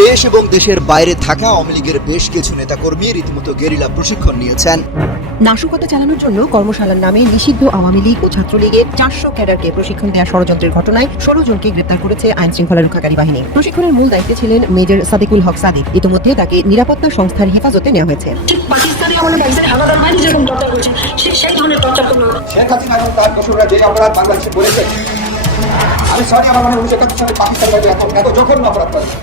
দেশ এবং দেশের বাইরে থাকা আওয়ামী লীগের বেশ কিছু নেতাকর্মী রীতিমতো গেরিলা প্রশিক্ষণ নিয়েছেন। নাশকতা চালানোর জন্য কর্মশালার নামে নিষিদ্ধ আওয়ামী লীগ ও ছাত্রলীগের চারশো ক্যাডারকে প্রশিক্ষণ দেওয়া ষড়যন্ত্রের ঘটনায় ষোলো জনকে গ্রেপ্তার করেছে আইন শৃঙ্খলা রক্ষাকারী বাহিনী। প্রশিক্ষণের মূল দায়িত্বে ছিলেন মেজর সাদিকুল হক সাদিক। ইতিমধ্যে তাকে নিরাপত্তা সংস্থার হেফাজতে নেওয়া হয়েছে। পাকিস্তানি যেরকম সেই ধরনের টর্চার করল। শেখ হাসিনা এবং তার দোসররা যে অপরাধ বাংলাদেশে করেছে আমি সরি আমার মনে উনিশশো একাত্তর সালে পাকিস্তান বাইরে এখন এত জঘন্য অপরাধ করেছে।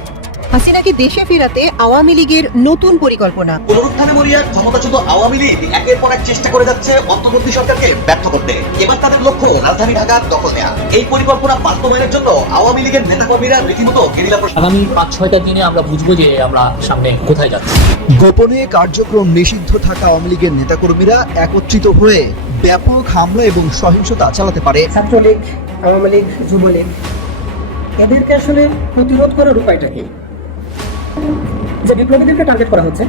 হাসিনাকে দেশে ফেরাতে আওয়ামী লীগের নতুন পরিকল্পনা। পুনরুত্থানে মরিয়া ক্ষমতাচ্যুত আওয়ামী লীগ একের পর এক চেষ্টা করে যাচ্ছে অন্তর্বর্তী সরকারকে ব্যর্থ করতে। এবার তাদের লক্ষ্য রাজধানী ঢাকা দখল নেওয়া এই পরিকল্পনা বাস্তবায়নের জন্য আওয়ামী লীগের নেতাকর্মীরা রীতিমতো গেরিলা আগামী পাঁচ ছয়টা দিনে আমরা বুঝব যে আমরা সামনে কোথায় যাচ্ছি। গোপনে কার্যক্রম নিষিদ্ধ থাকা আওয়ামী লীগের নেতাকর্মীরা একত্রিত হয়ে ব্যাপক হামলা এবং সহিংসতা চালাতে পারে। ছাত্রলীগ আওয়ামী লীগ যুবলীগ এদেরকে আসলে প্রতিরোধ করার উপায়টা কি? যে বিপ্লবীদেরকে টার্গেট করা হচ্ছে,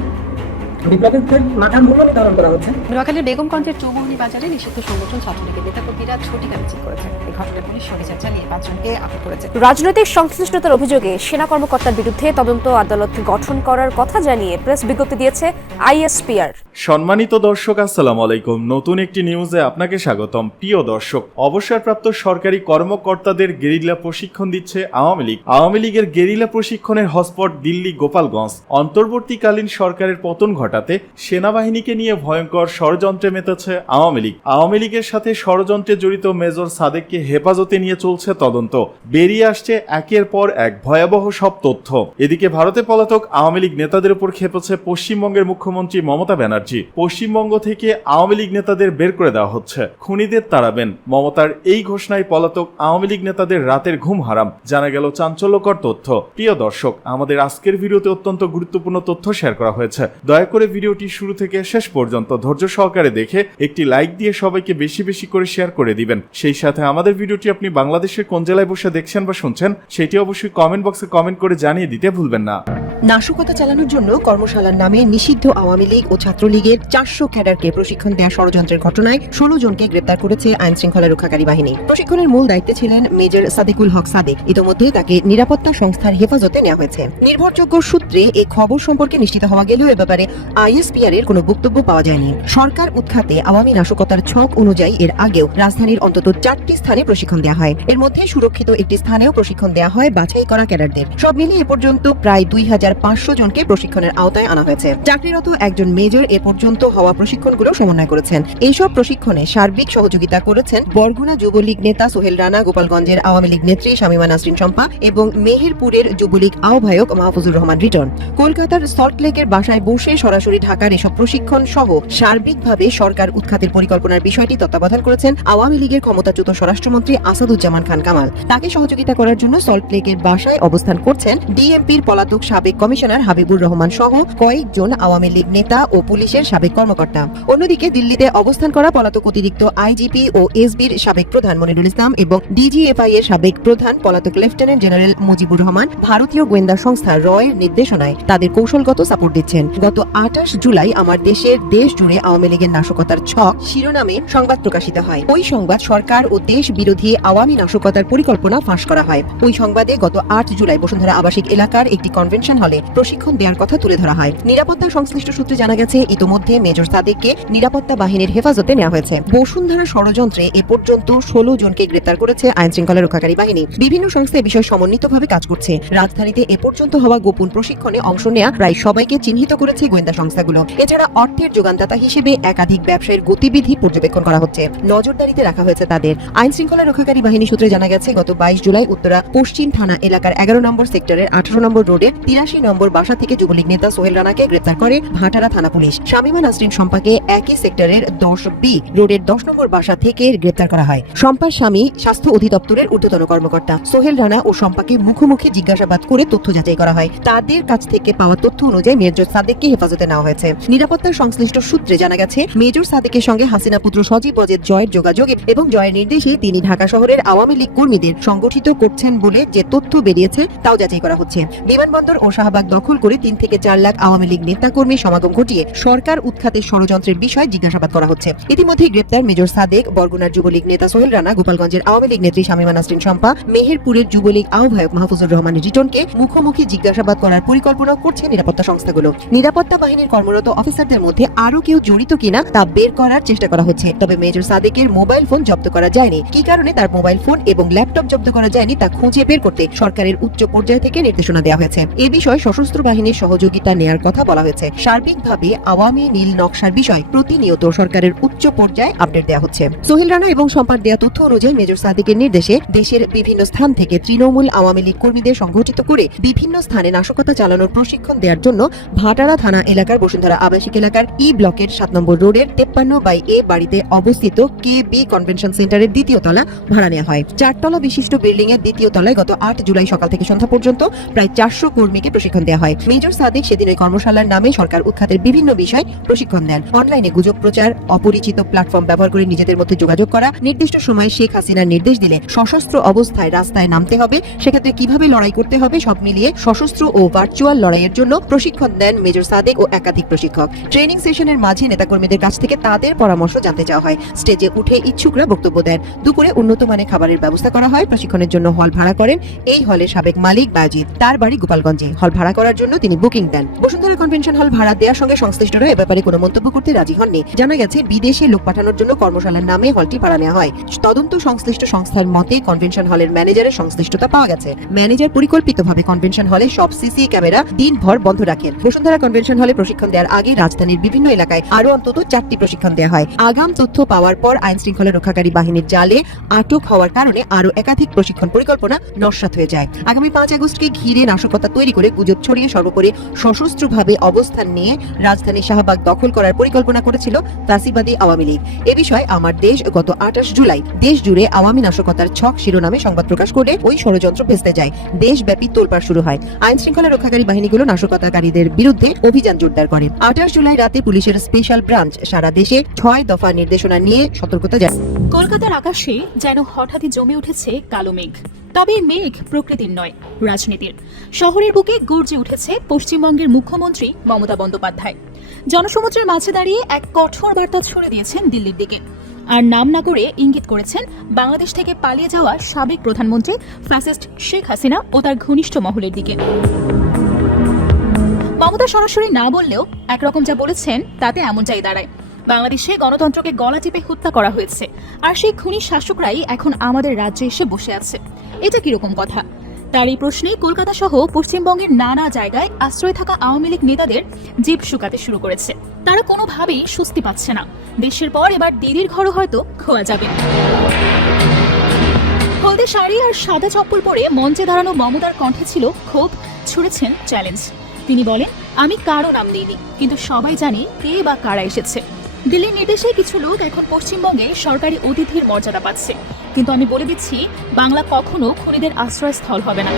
বিপ্লবীদের মাথার মূল্য নির্ধারণ করা হচ্ছে। নোয়াখালীর বেগমগঞ্জের চৌমুহনী বাজারে নিষিদ্ধ সংগঠন ছাত্রলীগের নেতাকর্মীরা ছুটি মিছিল করেছে এই পুলিশ সরিষা চালিয়ে পাঁচজনকে আটক করেছে। রাজনৈতিক সংশ্লিষ্টতার অভিযোগে সেনা কর্মকর্তার বিরুদ্ধে তদন্ত আদালত গঠন করার কথা জানিয়ে প্রেস বিজ্ঞপ্তি দিয়েছে আইএসপিআর। সম্মানিত দর্শক আসসালামু আলাইকুম। নতুন একটি নিউজে আপনাকে স্বাগতম। প্রিয় দর্শক অবসরপ্রাপ্ত সরকারি কর্মকর্তাদের গেরিলা প্রশিক্ষণ দিচ্ছে আওয়ামী লীগ। আওয়ামী লীগের গেরিলা প্রশিক্ষণের হটস্পট দিল্লি গোপালগঞ্জ। অন্তর্বর্তীকালীন সরকারের পতন ঘটাতে সেনাবাহিনীকে নিয়ে ভয়ঙ্কর ষড়যন্ত্রে মেতেছে আওয়ামী লীগ। আওয়ামী লীগের সাথে ষড়যন্ত্রে জড়িত মেজর সাদেককে হেফাজতে নিয়ে চলছে তদন্ত। বেরিয়ে আসছে একের পর এক ভয়াবহ সব তথ্য। এদিকে ভারতে পলাতক আওয়ামী লীগ নেতাদের উপর খেপেছে পশ্চিমবঙ্গের মুখ্যমন্ত্রী মমতা ব্যানার্জি। পশ্চিমবঙ্গ থেকে আওয়ামী লীগ নেতাদের বের করে দেওয়া হচ্ছে। খুনিদের তাড়াবেন। মমতার এই ঘোষণায় পলাতক আওয়ামী লীগ নেতাদের রাতের ঘুম হারাম। জানা গেল চাঞ্চল্যকর তথ্য। প্রিয় দর্শক, আমাদের আজকের ভিডিওতে অত্যন্ত গুরুত্বপূর্ণ তথ্য শেয়ার করা হয়েছে। দয়া করে ভিডিওটি শুরু থেকে শেষ পর্যন্ত ধৈর্য সহকারে দেখে একটি লাইক দিয়ে সবাইকে বেশি বেশি করে শেয়ার করে দিবেন। সেই সাথে আমাদের ভিডিওটি আপনি বাংলাদেশের কোন জেলায় বসে দেখছেন বা শুনছেন, সেটি অবশ্যই কমেন্ট বক্সে কমেন্ট করে জানিয়ে দিতে ভুলবেন না। নাশকতা চালানোর জন্য কর্মশালার নামে নিষিদ্ধ আওয়ামী লীগ ও ছাত্রলীগের চারশো ক্যাডারকে প্রশিক্ষণ দেওয়া ষড়যন্ত্রের ঘটনায় ষোলো জনকে গ্রেপ্তার করেছে আইন শৃঙ্খলা রক্ষাকারী বাহিনী। প্রশিক্ষণের মূল দায়িত্বে ছিলেন মেজর সাদিকুল হক সাদিক। ইতিমধ্যে তাকে নিরাপত্তা সংস্থার হেফাজতে নেওয়া হয়েছে। নির্ভরযোগ্য সূত্রে এই খবর সম্পর্কে নিশ্চিত হওয়া গেলেও এ ব্যাপারে আইএসপিআর এর কোনো বক্তব্য পাওয়া যায়নি। সরকার উৎখাতে আওয়ামী নাশকতার ছক অনুযায়ী এর আগেও রাজধানীর অন্তত চারটি স্থানে প্রশিক্ষণ দেওয়া হয়। এর মধ্যে সুরক্ষিত একটি স্থানেও প্রশিক্ষণ দেওয়া হয় বাছাই করা ক্যাডারদের। সব মিলিয়ে এ পর্যন্ত প্রায় দুই হাজার পাঁচশো জনকে প্রশিক্ষণের আওতায় আনা হয়েছে। চাকরিরত একজন মেজর এ পর্যন্ত হওয়া প্রশিক্ষণগুলো সমন্বয় করেছেন। এইসব প্রশিক্ষণে সার্বিক সহযোগিতা করেছেন বরগুনা যুবলীগ নেতা সোহেল রানা, গোপালগঞ্জের আওয়ামী লীগ নেত্রী শামিমা নাসরিন শম্পা এবং মেহেরপুরের যুবলীগ আহ্বায়ক মাহফুজুর রহমান রিটন কলকাতার সল্টলেকের বাসায় বসে সরাসরি ঢাকার এসব প্রশিক্ষণ সহ সার্বিকভাবে সরকার উৎখাতের পরিকল্পনার বিষয়টি তত্ত্বাবধান করেছেন। আওয়ামী লীগের ক্ষমতাচ্যুত স্বরাষ্ট্রমন্ত্রী আসাদুজ্জামান খান কামাল। তাকে সহযোগিতা করার জন্য সল্টলেকের বাসায় অবস্থান করছেন ডিএমপির পলাতক সাবেক কমিশনার হাবিবুর রহমান সহ কয়েকজন আওয়ামী লীগ নেতা ও পুলিশের সাবেক কর্মকর্তা। অন্যদিকে দিল্লিতে অবস্থান করা পলাতক অতিরিক্ত আইজিপি ও এসবির সাবেক প্রধান মনিরুল ইসলাম এবং ডিজিএফআই এর সাবেক প্রধান পলাতক লেফটেন্যান্ট জেনারেল মুজিবুর রহমান ভারতীয় গোয়েন্দা সংস্থা রয়ের নির্দেশনায় তাদের কৌশলগত সাপোর্ট দিচ্ছেন। গত আঠাশ জুলাই আমার দেশের দেশ জুড়ে আওয়ামী লীগের নাশকতার ছক শিরোনামে সংবাদ প্রকাশিত হয়। ওই সংবাদ সরকার ও দেশ বিরোধী আওয়ামী নাশকতার পরিকল্পনা ফাঁস করা হয়। ওই সংবাদে গত আট জুলাই বসুন্ধরা আবাসিক এলাকার একটি কনভেনশন হলে প্রশিক্ষণ দেওয়ার কথা তুলে ধরা হয়। নিরাপত্তা সংশ্লিষ্ট সূত্রে জানা গেছে, ইতোমধ্যে মেজর সাদেককে নিরাপত্তা বাহিনীর হেফাজতে নেওয়া হয়েছে। বসুন্ধরা ষড়যন্ত্রে এ পর্যন্ত ষোলো জনকে গ্রেপ্তার করেছে আইন শৃঙ্খলা রক্ষাকারী বাহিনী। বিভিন্ন সংস্থা এ বিষয়ে সমন্বিতভাবে কাজ করছে। রাজধানীতে এ পর্যন্ত হওয়া গোপন প্রশিক্ষণে অংশ নেওয়া প্রায় সবাইকে চিহ্নিত করেছে গোয়েন্দা সংস্থাগুলো। এছাড়া অর্থের যোগানদাতা হিসেবে একাধিক ব্যবসায়ীর গতিবিধি পর্যবেক্ষণ করা হচ্ছে। নজরদারিতে রাখা হয়েছে তাদের। আইন শৃঙ্খলা রক্ষাকারী বাহিনী সূত্রে জানা গেছে, গত বাইশ জুলাই উত্তরা পশ্চিম থানা এলাকার এগারো নম্বর সেক্টরের আঠারো নম্বর রোডে তিরাশি নম্বর বাসা থেকে যুবলীগ নেতা সোহেল রানাকে গ্রেপ্তার করে ভাটারা থানা পুলিশ। শামিমা নাসরিন শম্পাকে একই সেক্টরের দশ বি রোডের দশ নম্বর বাসা থেকে গ্রেপ্তার করা হয়। শম্পার স্বামী স্বাস্থ্য অধিদপ্তরের ঊর্ধ্বতন কর্মকর্তা। সোহেল রানা ও শম্পাকে মুখোমুখি জিজ্ঞাসাবাদ করে তথ্য যাচাই করা হয়। তাদের কাছ থেকে পাওয়া তথ্য অনুযায়ী মেজর সাদেককে হেফাজতে নেওয়া হয়েছে। নিরাপত্তার সংশ্লিষ্ট সূত্রে জানা গেছে, মেজর সাদেকের সঙ্গে হাসিনা পুত্র সজীব অজেদ জয়ের যোগাযোগ এবং জয়ের নির্দেশে তিনি ঢাকা শহরের আওয়ামী লীগ কর্মীদের সংগঠিত করছেন বলে যে তথ্য বেরিয়েছে, তাও যাচাই করা হচ্ছে। বিমানবন্দর ও শাহবাগ দখল করে তিন থেকে চার লাখ আওয়ামী লীগ নেতাকর্মী সমাগম ঘটিয়ে সরকার উৎখাতের ষড়যন্ত্রের বিষয়ে জিজ্ঞাসাবাদ করা হচ্ছে। ইতিমধ্যে গ্রেপ্তার মেজর সাদেক, বরগুনার যুবলীগ নেতা সোহেল রানা, গোপালগঞ্জের আওয়ামী লীগ নেত্রী শামীমা নাসরিন শম্পা, মেহেরপুরের যুবলীগ আহ্বায়ক মাহফুজুর রহমান রিটনকে মুখোমুখি জিজ্ঞাসাবাদ করার পরিকল্পনা করছে নিরাপত্তা সংস্থাগুলো। নিরাপত্তা বাহিনীর কর্মরত অফিসারদের মধ্যে আরও কেউ জড়িত কিনা তা বের করার চেষ্টা করা হচ্ছে। তবে মেজর সাদেকের মোবাইল ফোন জব্দ করা যায়নি। কি কারণে তার মোবাইল ফোন এবং ল্যাপটপ জব্দ করা যায়নি তা খুঁজে বের করতে সরকারের উচ্চ পর্যায় থেকে নির্দেশনা দেওয়া হয়েছে। এ বিষয়ে সশস্ত্র বাহিনীর সহযোগিতা নেয়ার কথা বলা হয়েছে। সার্বিকভাবে আওয়ামী নীল নকশার বিষয় প্রতিনিয়ত সরকারের উচ্চ পর্যায়ে আপডেট দেওয়া হচ্ছে। সোহেল রানা এবং সম্পাদ দেয়া তথ্য অনুযায়ী মেজর সাদিকের নির্দেশে দেশের বিভিন্ন স্থান থেকে তৃণমূল আওয়ামী লীগ কর্মীদের সংগঠিত করে বিভিন্ন স্থানে নাশকতা চালানোর প্রশিক্ষণ দেওয়ার জন্য ভাটারা থানা এলাকার বসুন্ধরা আবাসিক এলাকার ই ব্লকের সাত নম্বর রোডের তেপ্পান্ন বাই এ বাড়িতে অবস্থিত কে বি কনভেনশন সেন্টারের দ্বিতীয় তলা ভাড়া নেওয়া হয়। চারতলা বিশিষ্ট বিল্ডিং এর দ্বিতীয় তলায় গত আট জুলাই সকাল থেকে সন্ধ্যা পর্যন্ত প্রায় চারশো কর্মীকে প্রশিক্ষণ দেওয়া হয়। মেজর সাদিক সেদিন ওই কর্মশালার নামে সরকার উৎখাতের বিভিন্ন বিষয় প্রশিক্ষণ দেন অনলাইনে গুজব প্রচার, অপরিচিত প্ল্যাটফর্ম ব্যবহার করে নিজেদের মধ্যে যোগাযোগ করা, নির্দিষ্ট সময়ে শেখ হাসিনার নির্দেশ দিলে সশস্ত্র অবস্থায় রাস্তায় নামতে হবে, সেক্ষেত্রে কীভাবে লড়াই করতে হবে সব মিলিয়ে সশস্ত্র ও ভার্চুয়াল লড়াইয়ের জন্য প্রশিক্ষণ দেন মেজর সাদেক ও একাধিক প্রশিক্ষক। ট্রেনিং সেশনের মাঝে নেতাকর্মীদের কাছ থেকে তাদের পরামর্শ জানতে চাওয়া হয়। স্টেজে উঠে ইচ্ছুকরা বক্তব্য দেন। দুপুরে উন্নত মানের খাবারের ব্যবস্থা করা হয়। প্রশিক্ষণের জন্য হল ভাড়া করেন এই হলের সাবেক মালিক বাজিদ তার বাড়ি গোপালগঞ্জে। হল ভাড়া করার জন্য তিনি বুকিং দেন। বসুন্ধরা কনভেনশন হল ভাড়া দেওয়ার সঙ্গে সংশ্লিষ্টরা এ ব্যাপারে কোনো মন্তব্য করতে রাজি হননি। জানা গেছে, বিদেশে লোক পাঠানোর জন্য কর্মশালার নামে হলটি ভাড়া নেওয়া হয়। তদন্ত সংশ্লিষ্ট সংস্থার মতে কনভেনশন হলের ম্যানেজারের সংশ্লিষ্টতা পাওয়া গেছে। ম্যানেজার পরিকল্পিতভাবে কনভেনশন হলে সব সিসি ক্যামেরা দিনভর বন্ধ রাখেন। বসুন্ধরা কনভেনশন হলে প্রশিক্ষণ দেওয়ার আগে রাজধানীর বিভিন্ন এলাকায় আরও অন্তত চারটি প্রশিক্ষণ দেওয়া হয়। আগাম তথ্য পাওয়ার পর আইন শৃঙ্খলা রক্ষাকারী বাহিনীর জালে আটক হওয়ার কারণে আরও একাধিক প্রশিক্ষণ পরিকল্পনা নস্যাৎ হয়ে যায়। আগামী পাঁচ আগস্টকে ঘিরে নাশকতা তৈরি করে গুজব ছড়িয়ে সর্বোপরি সশস্ত্রভাবে অবস্থান নিয়ে রাজধানী শাহবাগ দখল করার পরিকল্পনা করেছিল ফাঁসিবাদী আওয়ামী লীগ। এ বিষয়ে আমার দেশ গত আঠাশ জুলাই দেশ জুড়ে আওয়ামী নাশকতার ছক শিরোনামে সংবাদ প্রকাশ করে ওই ষড়যন্ত্র ভেস্তে যায়। দেশব্যাপী তোলপাড় শুরু হয়। আইন শৃঙ্খলা রক্ষাকারী বাহিনীগুলো নাশকতাকারীদের বিরুদ্ধে অভিযান জোরদার করে। আঠাশ জুলাই রাতে পুলিশের স্পেশাল ব্রাঞ্চ সারা দেশে ছয় দফা নির্দেশনা নিয়ে সতর্কতা জারি। কলকাতার আকাশে যেন হঠাৎই জমে উঠেছে কালো মেঘ। তবে মেঘ প্রকৃতির নয়, রাজনীতির। শহরের বুকে গর্জে উঠেছে পশ্চিমবঙ্গের মুখ্যমন্ত্রী মমতা বন্দ্যোপাধ্যায়। জনসমুদ্রের মাঝে দাঁড়িয়ে এক কঠোর বার্তা ছুড়ে দিয়েছেন দিল্লির দিকে। আর নাম না করে ইঙ্গিত করেছেন বাংলাদেশ থেকে পালিয়ে যাওয়া সাবেক প্রধানমন্ত্রী ফ্যাসিস্ট শেখ হাসিনা ও তার ঘনিষ্ঠ মহলের দিকে। মমতা সরাসরি না বললেও একরকম যা বলেছেন তাতে এমন চাই দাঁড়ায়। বাংলাদেশে গণতন্ত্রকে গলা চেপে হত্যা করা হয়েছে। আর সেই খুনি শাসকরাই এখন আমাদের রাজ্যে এসে বসে আছে। এটা কীরকম কথা? তার এই প্রশ্নে কলকাতা সহ পশ্চিমবঙ্গের নানা জায়গায় আশ্রয় থাকা আওয়ামী লীগ নেতাদের জীব শুকাতে শুরু করেছে। তারা কোনোভাবেই স্বস্তি পাচ্ছে না। দেশের পর এবার দিদির ঘরও হয়তো খোয়া যাবে। হলদে শাড়ি আর সাদা চপ্পল পরে মঞ্চে দাঁড়ানো মমতার কণ্ঠে ছিল ক্ষোভ, ছুড়েছেন চ্যালেঞ্জ তিনি বলেন, আমি কারও নাম দিইনি, কিন্তু সবাই জানে কে বা কারা এসেছে। দিল্লির নির্দেশে কিছু লোক এখন পশ্চিমবঙ্গে সরকারি অতিথির মর্যাদা পাচ্ছে। কিন্তু আমি বলে দিচ্ছি, বাংলা কখনো খুনিদের আশ্রয়স্থল হবে না।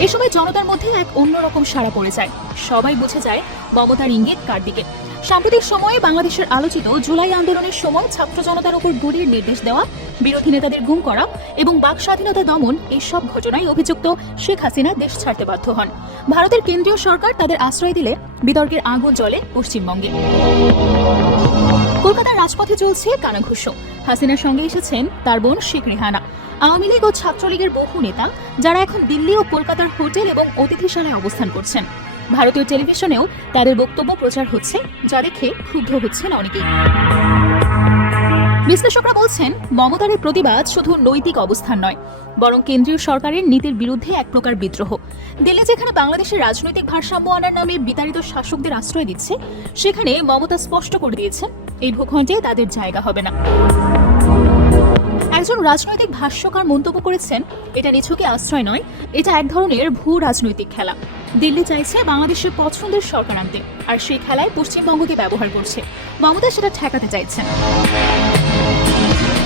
এ সময় জনতার মধ্যে এক অন্যরকম সাড়া পড়ে যায়। সবাই বুঝে যায় মমতার ইঙ্গিত কার দিকে। সাম্প্রতিক সময়ে বাংলাদেশের আলোচিত জুলাই আন্দোলনের সময় ছাত্র জনতার উপর গুলির নির্দেশ দেওয়া, বিরোধী নেতাদের গুম করা এবং বাক স্বাধীনতা দমন এইসব ঘটনায় অভিযুক্ত শেখ হাসিনা দেশ ছাড়তে বাধ্য হন। ভারতের কেন্দ্রীয় সরকার তাদের আশ্রয় দিলে বিতর্কের আগুন জ্বলে পশ্চিমবঙ্গে। কলকাতার রাজপথে চলছে কানাঘুষো। হাসিনার সঙ্গে এসেছেন তার বোন শেখ রেহানা। আওয়ামী লীগ ও ছাত্রলীগের বহু নেতা, যারা এখন দিল্লি ও কলকাতার হোটেল এবং অতিথিশালায় অবস্থান করছেন। ভারতীয় টেলিভিশনেও তাদের বক্তব্য প্রচার হচ্ছে, যা দেখে ক্ষুব্ধ হচ্ছেন অনেকেই। বিশ্লেষকরা বলছেন, মমতার প্রতিবাদ শুধু নৈতিক অবস্থান নয়, বরং কেন্দ্রীয় সরকারের নীতির বিরুদ্ধে এক প্রকার বিদ্রোহ। দিল্লি, যেখানে বাংলাদেশের রাজনৈতিক ভারসাম্য আনার নামে বিতাড়িত শাসকদের আশ্রয় দিচ্ছে, সেখানে মমতা স্পষ্ট করে দিয়েছেন, এই ভূখণ্ডে তাদের জায়গা হবে না। একজন রাজনৈতিক ভাষ্যকার মন্তব্য করেছেন, এটা নিছকে আশ্রয় নয়, এটা এক ধরনের ভূ রাজনৈতিক খেলা। দিল্লি চাইছে বাংলাদেশের পছন্দের সরকার আনতে, আর সেই খেলায় পশ্চিমবঙ্গকে ব্যবহার করছে। মমতা সেটা ঠেকাতে চাইছেন।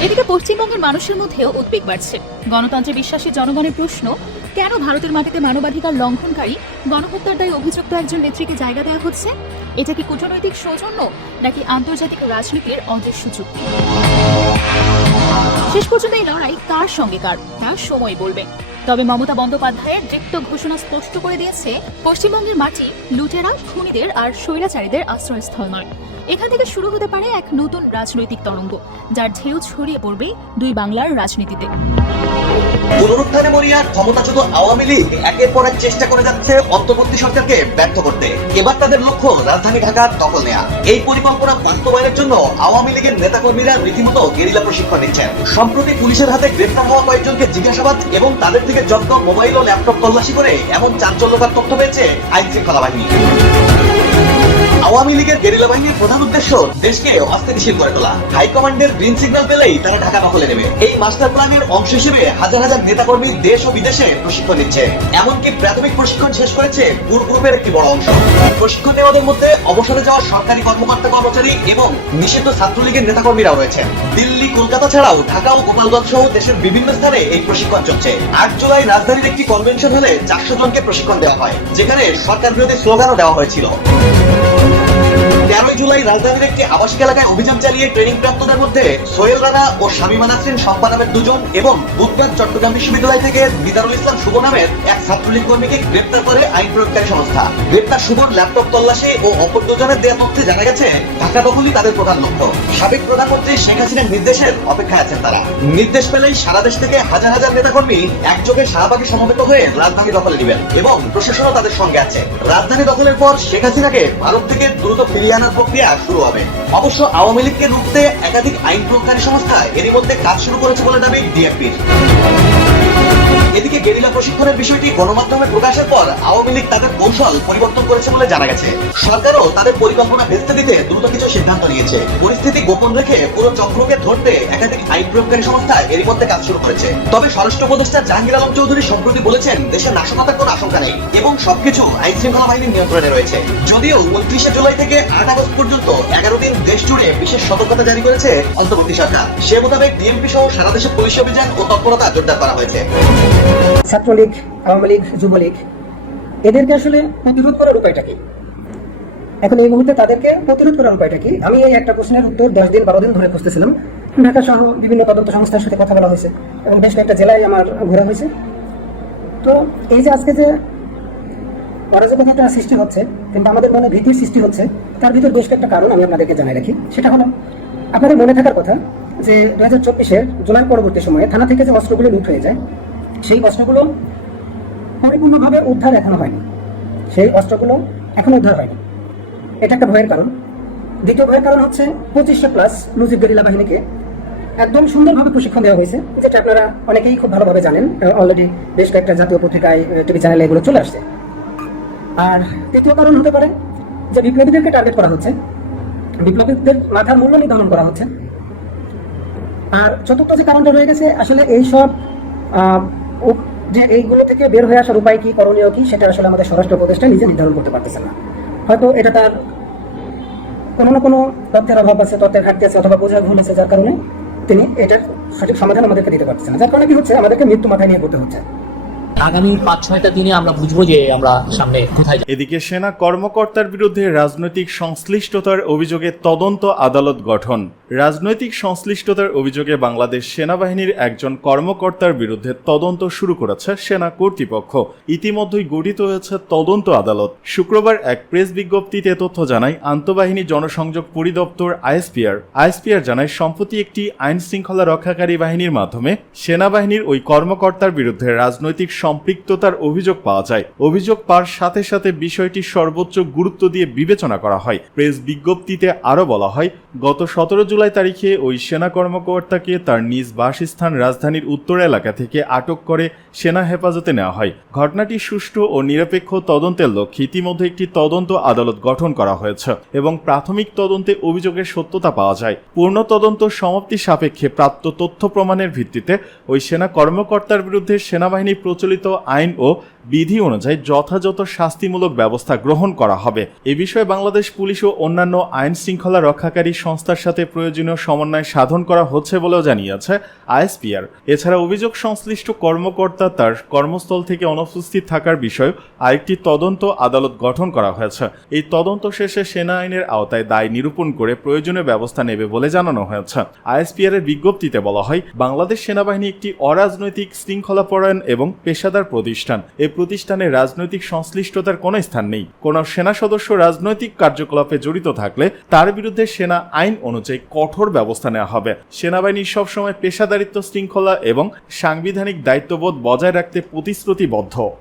এদিকে পশ্চিমবঙ্গের মানুষের মধ্যেও উদ্বেগ বাড়ছে। গণতন্ত্রে বিশ্বাসী জনগণের প্রশ্ন, কেন ভারতের মাটিতে মানবাধিকার লঙ্ঘনকারী গণহত্যার দায়ে অভিযুক্ত একজন নেত্রীকে জায়গা দেওয়া হচ্ছে? এটা কি কূটনৈতিক সৌজন্য, নাকি আন্তর্জাতিক রাজনীতির অদৃশ্য চুক্তি? শেষ পর্যন্ত এই লড়াই কার সঙ্গে কার? তা সময় বলবে। তবে মমতা বন্দ্যোপাধ্যায়ের রিক্ত ঘোষণা স্পষ্ট করে দিয়েছে, পশ্চিমবঙ্গের মাটি লুটেরা, খুনিদের আর শৈলাচারীদের আশ্রয়স্থল নয়। এখান থেকে শুরু হতে পারে এক নতুন রাজনৈতিক তরঙ্গ, যার ঢেউ ছড়িয়ে পড়বে দুই বাংলার রাজনীতিতে। পুনরুত্থানে মরিয়া ক্ষমতাচ্যুত আওয়ামী লীগ একের পর এক চেষ্টা করে যাচ্ছে অন্তর্বর্তী সরকারকে ব্যর্থ করতে। এবার তাদের লক্ষ্য রাজধানী ঢাকার দখল নেয়া। এই পরিকল্পনা বাস্তবায়নের জন্য আওয়ামী লীগের নেতাকর্মীরা রীতিমতো গেরিলা প্রশিক্ষণ নিচ্ছেন। সম্প্রতি পুলিশের হাতে গ্রেফতার হওয়া কয়েকজনকে জিজ্ঞাসাবাদ এবং তাদের থেকে জব্দ মোবাইল ও ল্যাপটপ তল্লাশি করে এমন চাঞ্চল্যকর তথ্য পেয়েছে আইন শৃঙ্খলা বাহিনী। আওয়ামী লীগের গেরিলা বাহিনীর প্রধান উদ্দেশ্য দেশকে অস্থিতিশীল করে তোলা। হাইকমান্ডের গ্রিন সিগন্যাল পেলেই তারা ঢাকা দখলে নেবে। এই মাস্টার প্ল্যানের অংশ হিসেবে হাজার হাজার নেতাকর্মী দেশ ও বিদেশে প্রশিক্ষণ নিচ্ছে। এমনকি প্রাথমিক প্রশিক্ষণ শেষ করেছে গুর গ্রুপের একটি বড় অংশ। প্রশিক্ষণ নেওয়াদের মধ্যে অবসরে যাওয়া সরকারি কর্মকর্তা কর্মচারী এবং নিষিদ্ধ ছাত্রলীগের নেতাকর্মীরাও রয়েছে দিল্লি, কলকাতা ছাড়াও ঢাকা ও গোপালগঞ্জ সহ দেশের বিভিন্ন স্থানে এই প্রশিক্ষণ চলছে। আট জুলাই রাজধানীর একটি কনভেনশন হলে চারশো জনকে প্রশিক্ষণ দেওয়া হয়, যেখানে সরকার বিরোধী স্লোগানও দেওয়া হয়েছিল। তেরোই জুলাই রাজধানীর একটি আবাসিক এলাকায় অভিযান চালিয়ে ট্রেনিং প্রাপ্তদের মধ্যে সোহেল রানা ও শামীমা নাসরিন শম্পা নামের দুজন এবং বুধবার চট্টগ্রাম বিশ্ববিদ্যালয় থেকে দিদারুল ইসলাম শুভ নামের এক ছাত্রলীগ কর্মীকে গ্রেপ্তার করে আইন প্রয়োগকারী সংস্থা। গ্রেপ্তার শুভর ল্যাপটপ তল্লাশি ও অপর দুজনের দেওয়া তথ্যে জানা গেছে, ঢাকা দখলই তাদের প্রধান লক্ষ্য। সাবেক প্রধানমন্ত্রী শেখ হাসিনার নির্দেশের অপেক্ষায় আছেন তারা। নির্দেশ পেলেই সারা দেশ থেকে হাজার হাজার নেতাকর্মী একযোগে শাহবাগে সমবেত হয়ে রাজধানী দখলে নেবেন এবং প্রশাসনও তাদের সঙ্গে আছে। রাজধানী দখলের পর শেখ হাসিনাকে ভারত থেকে দ্রুত ফিরিয়ে আনার প্রক্রিয়া শুরু হবে। অবশ্য আওয়ামী লীগকে রুখতে একাধিক আইন প্রয়োগকারী সংস্থা এরই মধ্যে কাজ শুরু করেছে বলে দাবি ডিএফপির এদিকে গেরিলা প্রশিক্ষণের বিষয়টি গণমাধ্যমে প্রকাশের পর আওয়ামী লীগ তাদের কৌশল পরিবর্তন করেছে বলে জানা গেছে। সরকারও তাদের পরিকল্পনা ভেস্তে দিতে দ্রুত কিছু সিদ্ধান্ত নিয়েছে। পরিস্থিতি গোপন রেখে পুরো চক্রকে ধরতে একাধিক আইন প্রয়োগকারী সংস্থা এরই মধ্যে কাজ শুরু করেছে। তবে স্বরাষ্ট্র উপদেষ্টা জাহাঙ্গীর আলম চৌধুরী সম্প্রতি বলেছেন দেশের নাশকতার কোনো আশঙ্কা নেই এবং সবকিছু আইন শৃঙ্খলা বাহিনীর নিয়ন্ত্রণে রয়েছে। যদিও উনত্রিশে জুলাই থেকে আট আগস্ট পর্যন্ত এগারো দিন দেশ জুড়ে বিশেষ সতর্কতা জারি করেছে অন্তর্বর্তী সরকার। সে মোতাবেক ডিএমপি সহ সারা দেশে পুলিশ অভিযান ও তৎপরতা জোরদার করা হয়েছে। ছাত্রলীগ, আওয়ামী লীগ, যুবলীগ, এদেরকে আসলে প্রতিরোধ করার উপায়টা কি? এখন এই মুহূর্তে তাদেরকে প্রতিরোধ করার উপায়টা কি? আমি এই একটা প্রশ্নের উত্তর দশ দিন বারো দিন ধরে খুঁজতেছিলাম। ঢাকা সহ বিভিন্ন তদন্ত সংস্থার সাথে কথা বলা হয়েছে এবং বেশ কয়েকটা জেলায় আমার ঘোরা হয়েছে। তো এই যে আজকে যে অরাজকতাটা সৃষ্টি হচ্ছে, কিংবা আমাদের মনে ভীতির সৃষ্টি হচ্ছে, তার ভিতর বেশ কয়েকটা কারণ আমি আপনাদেরকে জানাই রাখি। সেটা হলো, আপনাদের মনে থাকার কথা যে দু হাজার চব্বিশের জুলাই পরবর্তী সময়ে থানা থেকে যে অস্ত্রগুলো লুট হয়ে যায় সেই অস্ত্রগুলো পরিপূর্ণভাবে উদ্ধার এখনও হয়নি। সেই অস্ত্রগুলো এখনও উদ্ধার হয়নি। এটা একটা ভয়ের কারণ। দ্বিতীয় ভয়ের কারণ হচ্ছে পঁচিশশো প্লাস মুজিব গেরিলা বাহিনীকে একদম সুন্দরভাবে প্রশিক্ষণ দেওয়া হয়েছে, যেটা আপনারা অনেকেই খুব ভালোভাবে জানেন। অলরেডি বেশ কয়েকটা জাতীয় পত্রিকায় টিভি চ্যানেলে এগুলো চলে আসছে। আর তৃতীয় কারণ হতে পারে যে বিপ্লবীদেরকে টার্গেট করা হচ্ছে। বিপ্লবীদের মাথার মূল্য নির্ধারণ করা হচ্ছে। আর চতুর্থ যে কারণটা রয়ে গেছে, আসলে এইসব যে এইগুলো থেকে বের হয়ে আসার উপায় কি করণীয় কি সেটা আসলে আমাদের স্বরাষ্ট্র উপদেষ্টা নিজে নির্ধারণ করতে পারতেছে না। হয়তো এটা তার কোনো না কোনো তথ্যের অভাব আছে তথ্যের ঘাটতি আছে অথবা বোঝার ভুল আছে যার কারণে তিনি এটার সঠিক সমাধান আমাদেরকে দিতে পারতেছেন না। যার কারণে কি হচ্ছে আমাদেরকে মৃত্যু মাথায় নিয়ে করতে হচ্ছে। আগামী পাঁচ ছয়টা দিনে আমরা বুঝব যে আমরা সামনে কোথায় এদিকে সেনা কর্মকর্তার বিরুদ্ধে রাজনৈতিক সংশ্লিষ্টতার অভিযোগে তদন্ত আদালত গঠন। রাজনৈতিক সংশ্লিষ্টতার অভিযোগে বাংলাদেশ সেনাবাহিনীর একজন কর্মকর্তার বিরুদ্ধে তদন্ত শুরু করেছে সেনা কর্তৃপক্ষ। ইতিমধ্যেই গঠিত হয়েছে তদন্ত আদালত। শুক্রবার এক প্রেস বিজ্ঞপ্তিতে তথ্য জানায়, আন্তঃবাহিনী জনসংযোগ পরিদপ্তর আইএসপিআর। আইএসপিআর জানায়, সম্প্রতি একটি আইন শৃঙ্খলা রক্ষাকারী বাহিনীর মাধ্যমে সেনাবাহিনীর ওই কর্মকর্তার বিরুদ্ধে রাজনৈতিক সম্পৃক্ততার অভিযোগ পাওয়া যায়। অভিযোগ পাওয়ার সাথে সাথে বিষয়টি সর্বোচ্চ গুরুত্ব দিয়ে বিবেচনা করা হয়। প্রেস বিজ্ঞপ্তিতে আরও বলা হয়, গত সতেরো জুলাই তারিখে ওই সেনা কর্মকর্তাকে তার নিজ বাসস্থান রাজধানীর উত্তর এলাকা থেকে আটক করে সেনা হেফাজতে নেওয়া হয়। ঘটনাটি সুষ্ঠু ও নিরপেক্ষ তদন্তের লক্ষ্যে ইতিমধ্যে একটি তদন্ত আদালত গঠন করা হয়েছে এবং প্রাথমিক তদন্তে অভিযোগের সত্যতা পাওয়া যায়। পূর্ণ তদন্ত সমাপ্তি সাপেক্ষে প্রাপ্ত তথ্য প্রমাণের ভিত্তিতে ওই সেনা কর্মকর্তার বিরুদ্ধে সেনাবাহিনী প্রচলিত আইন ও বিধি অনুযায়ী যথাযথ শাস্তিমূলক ব্যবস্থা গ্রহণ করা হবে। এ বিষয়ে বাংলাদেশ পুলিশ ও অন্যান্য আইন শৃঙ্খলা রক্ষাকারী সংস্থার সাথে প্রয়োজনীয় সমন্বয় সাধন করা হচ্ছে বলেও জানিয়েছে আইএসপিআর। এছাড়া অভিযোগ সংশ্লিষ্ট কর্মকর্তা তার কর্মস্থল থেকে অনুপস্থিত থাকার বিষয়ে আরেকটি তদন্ত আদালত গঠন করা হয়েছে। এই তদন্ত শেষে সেনা আইনের আওতায় দায় নিরূপণ করে প্রয়োজনীয় ব্যবস্থা নেবে বলে জানানো হয়েছে। আইএসপিআর এর বিজ্ঞপ্তিতে বলা হয়, বাংলাদেশ সেনাবাহিনী একটি অরাজনৈতিক শৃঙ্খলাপরায়ণ এবং পেশাদার প্রতিষ্ঠান। এই প্রতিষ্ঠানে রাজনৈতিক সংশ্লিষ্টতার কোনো স্থান নেই। কোনো সেনা সদস্য রাজনৈতিক কার্যকলাপে জড়িত থাকলে তার বিরুদ্ধে সেনা আইন অনুযায়ী কঠোর ব্যবস্থা নেওয়া হবে। সেনাবাহিনী সবসময় পেশাদারিত্ব শৃঙ্খলা এবং সাংবিধানিক দায়িত্ববোধ বজায় রাখতে প্রতিশ্রুতিবদ্ধ।